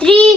3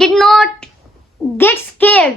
did not get scared،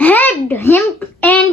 had him and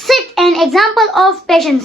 set an example of patience،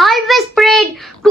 always prayed to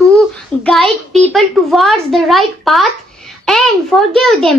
to guide people towards the right path and forgive them،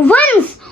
once